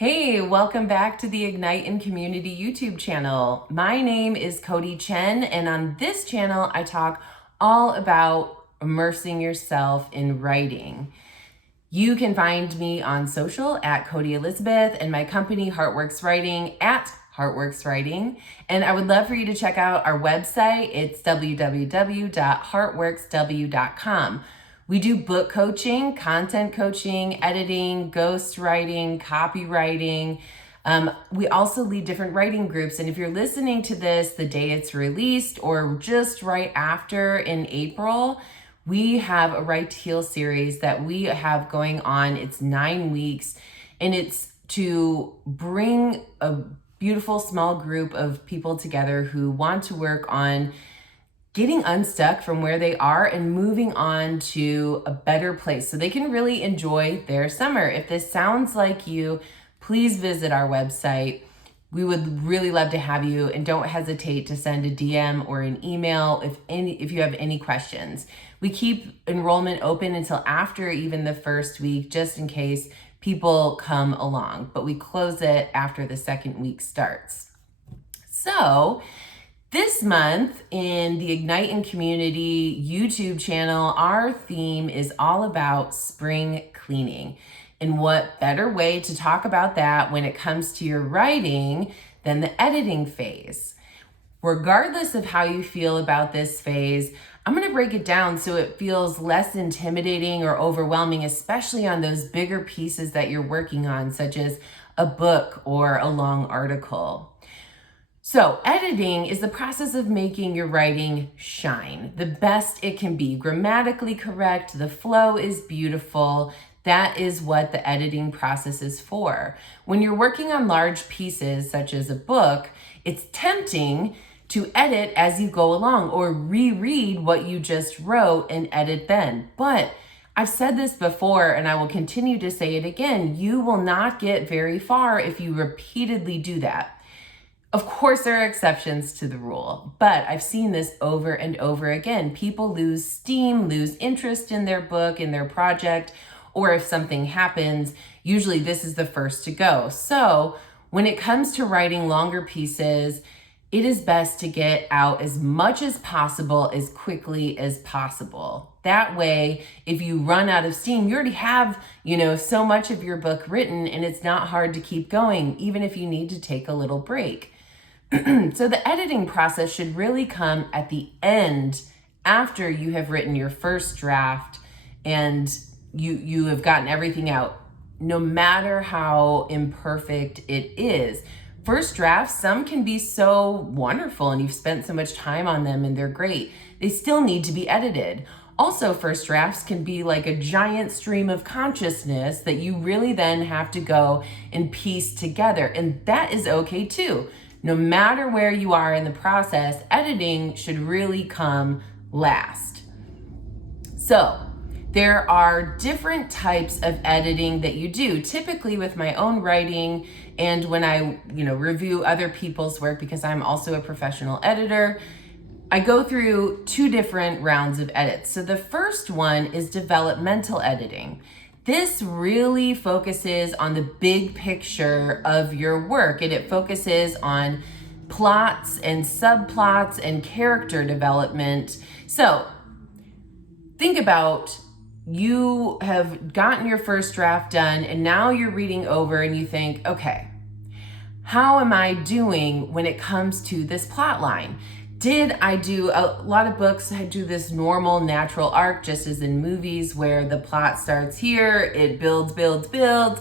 Hey, welcome back to the Ignite in Community YouTube channel. My name is Codi Chen, and on this channel, I talk all about immersing yourself in writing. You can find me on social at Codi Elizabeth and my company Heartworks Writing at Heartworks Writing. And I would love for you to check out our website. It's www.heartworksw.com. We do book coaching, content coaching, editing, ghostwriting, copywriting. We also lead different writing groups. And if you're listening to this the day it's released or just right after in April, we have a Write to Heal series that we have going on. It's 9 weeks, and it's to bring a beautiful small group of people together who want to work on getting unstuck from where they are and moving on to a better place so they can really enjoy their summer. If this sounds like you, please visit our website. We would really love to have you, and don't hesitate to send a DM or an email if you have any questions. We keep enrollment open until after even the first week, just in case people come along, but we close it after the second week starts. So this month in the Ignite in Community YouTube channel, our theme is all about spring cleaning. And what better way to talk about that when it comes to your writing than the editing phase? Regardless of how you feel about this phase, I'm going to break it down so it feels less intimidating or overwhelming, especially on those bigger pieces that you're working on, such as a book or a long article. So editing is the process of making your writing shine the best it can be, grammatically correct, the flow is beautiful. That is what the editing process is for. When you're working on large pieces, such as a book, it's tempting to edit as you go along or reread what you just wrote and edit then. But I've said this before, and I will continue to say it again, you will not get very far if you repeatedly do that. Of course, there are exceptions to the rule, but I've seen this over and over again. People lose steam, lose interest in their book, in their project, or if something happens, usually this is the first to go. So when it comes to writing longer pieces, it is best to get out as much as possible, as quickly as possible. That way, if you run out of steam, you already have, so much of your book written, and it's not hard to keep going, even if you need to take a little break. So the editing process should really come at the end, after you have written your first draft and you have gotten everything out, no matter how imperfect it is. First drafts, some can be so wonderful and you've spent so much time on them and they're great. They still need to be edited. Also, first drafts can be like a giant stream of consciousness that you really then have to go and piece together. And that is okay too. No matter where you are in the process, editing should really come last. So there are different types of editing that you do. Typically with my own writing and when I, review other people's work, because I'm also a professional editor, I go through 2 different rounds of edits. So the first one is developmental editing. This really focuses on the big picture of your work, and it focuses on plots and subplots and character development. So think about, you have gotten your first draft done and now you're reading over and you think, okay, how am I doing when it comes to this plot line? Did I do, a lot of books, I do this normal natural arc, just as in movies, where the plot starts here, it builds,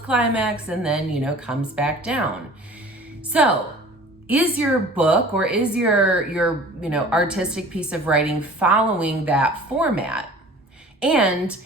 climax, and then, comes back down. So is your book or is your artistic piece of writing following that format? And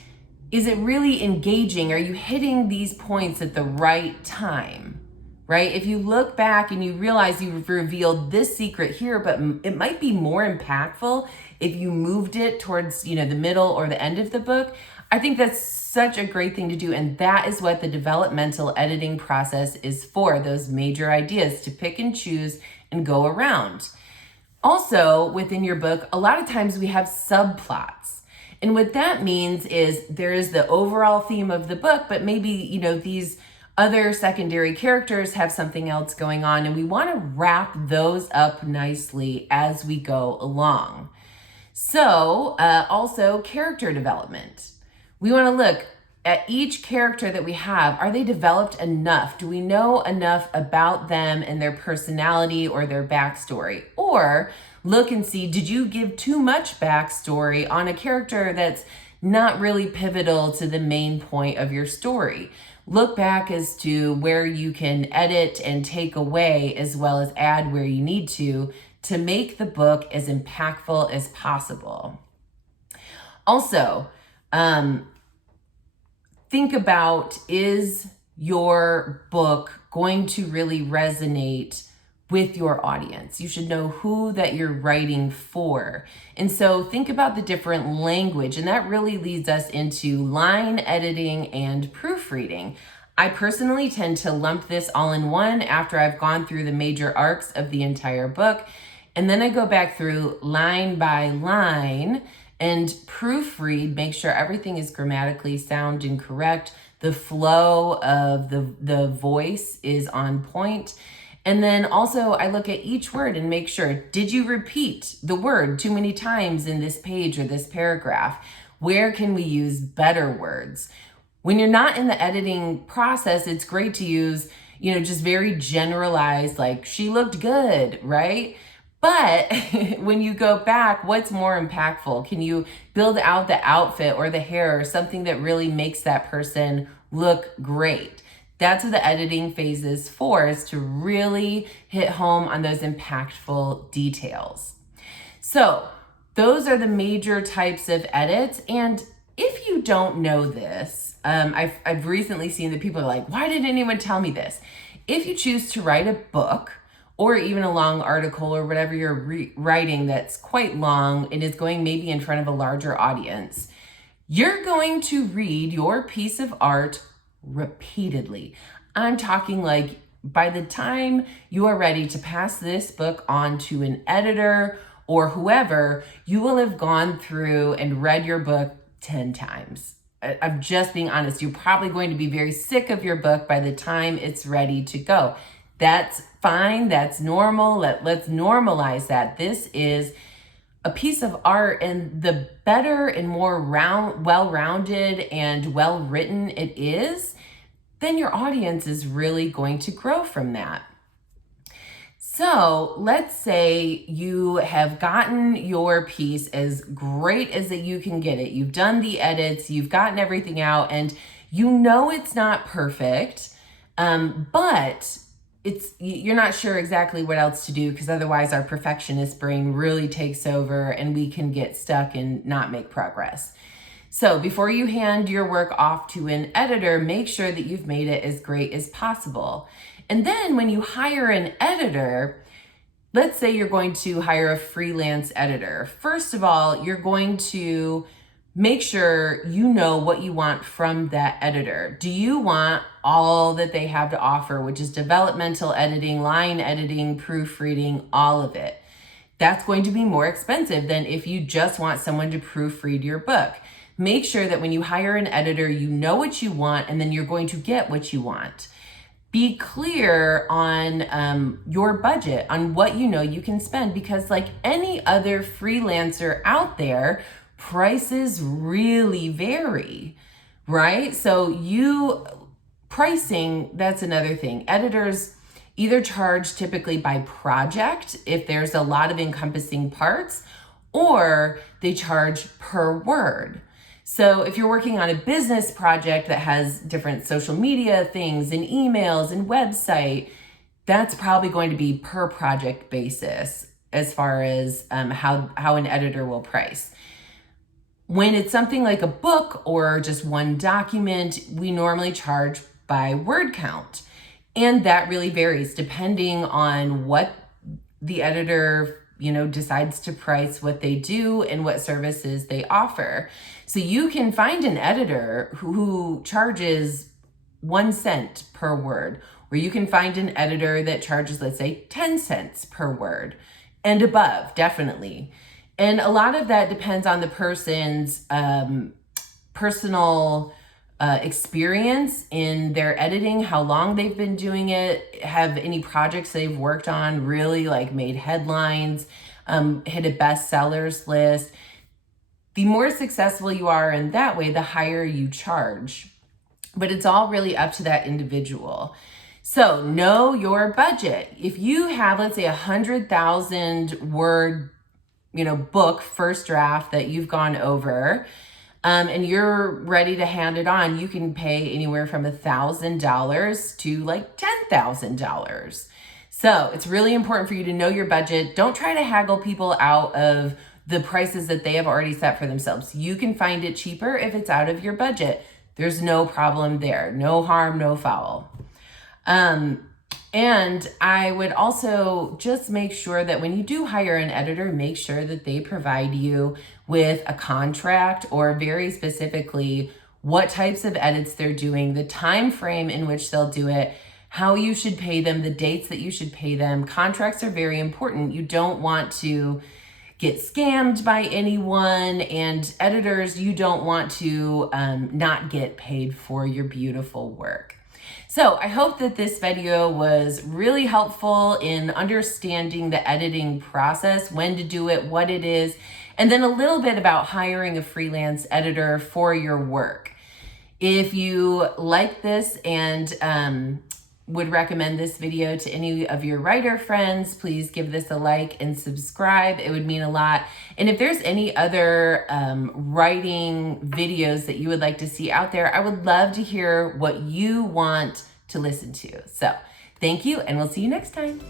is it really engaging? Are you hitting these points at the right time? Right? If you look back and you realize you've revealed this secret here, but it might be more impactful if you moved it towards, the middle or the end of the book. I think that's such a great thing to do. And that is what the developmental editing process is for, those major ideas to pick and choose and go around. Also, within your book, a lot of times we have subplots. And what that means is there is the overall theme of the book, but maybe, these Other secondary characters have something else going on, and we want to wrap those up nicely as we go along. So also character development. We want to look at each character that we have. Are they developed enough? Do we know enough about them and their personality or their backstory? Or look and see, did you give too much backstory on a character that's not really pivotal to the main point of your story? Look back as to where you can edit and take away, as well as add where you need to make the book as impactful as possible. Also, think about, is your book going to really resonate with your audience? You should know who that you're writing for. And so think about the different language, and that really leads us into line editing and proofreading. I personally tend to lump this all in one after I've gone through the major arcs of the entire book. And then I go back through line by line and proofread, make sure everything is grammatically sound and correct. The flow of the voice is on point. And then also I look at each word and make sure, did you repeat the word too many times in this page or this paragraph? Where can we use better words? When you're not in the editing process, it's great to use, just very generalized, like she looked good, right? But when you go back, what's more impactful? Can you build out the outfit or the hair or something that really makes that person look great? That's what the editing phase is for, is to really hit home on those impactful details. So those are the major types of edits. And if you don't know this, I've recently seen that people are like, why didn't anyone tell me this? If you choose to write a book, or even a long article or whatever you're writing that's quite long and is going maybe in front of a larger audience, you're going to read your piece of art repeatedly. I'm talking like by the time you are ready to pass this book on to an editor or whoever, you will have gone through and read your book 10 times. I'm just being honest. You're probably going to be very sick of your book by the time it's ready to go. That's fine. That's normal. Let's normalize that. This is a piece of art, and the better and more well-rounded and well-written it is, then your audience is really going to grow from that. So let's say you have gotten your piece as great as that you can get it. You've done the edits, you've gotten everything out, and you know it's not perfect, but you're not sure exactly what else to do, because otherwise our perfectionist brain really takes over and we can get stuck and not make progress. So before you hand your work off to an editor, make sure that you've made it as great as possible. And then when you hire an editor, let's say you're going to hire a freelance editor. First of all, you're going to make sure you know what you want from that editor. Do you want all that they have to offer, which is developmental editing, line editing, proofreading, all of it? That's going to be more expensive than if you just want someone to proofread your book. Make sure that when you hire an editor, you know what you want, and then you're going to get what you want. Be clear on your budget, on what you know you can spend, because like any other freelancer out there, prices really vary, right? So pricing, that's another thing. Editors either charge typically by project if there's a lot of encompassing parts, or they charge per word. So if you're working on a business project that has different social media things and emails and website, that's probably going to be per project basis as far as how an editor will price. When it's something like a book or just one document, we normally charge by word count. And that really varies depending on what the editor decides to price, what they do, and what services they offer. So you can find an editor who charges 1 cent per word, or you can find an editor that charges, let's say, 10 cents per word and above, definitely. And a lot of that depends on the person's personal experience in their editing, how long they've been doing it, have any projects they've worked on really like made headlines, hit a bestsellers list. The more successful you are in that way, the higher you charge. But it's all really up to that individual. So know your budget. If you have, let's say, 100,000 word, book first draft that you've gone over, and you're ready to hand it on, you can pay anywhere from $1,000 to like $10,000. So it's really important for you to know your budget. Don't try to haggle people out of the prices that they have already set for themselves. You can find it cheaper if it's out of your budget. There's no problem there. No harm, no foul. And I would also just make sure that when you do hire an editor, make sure that they provide you with a contract, or very specifically what types of edits they're doing, the time frame in which they'll do it, how you should pay them, the dates that you should pay them. Contracts are very important. You don't want to get scammed by anyone, and editors, you don't want to not get paid for your beautiful work. So I hope that this video was really helpful in understanding the editing process, when to do it, what it is, and then a little bit about hiring a freelance editor for your work. If you like this and would recommend this video to any of your writer friends, please give this a like and subscribe. It would mean a lot. And if there's any other writing videos that you would like to see out there, I would love to hear what you want to listen to. So thank you, and we'll see you next time.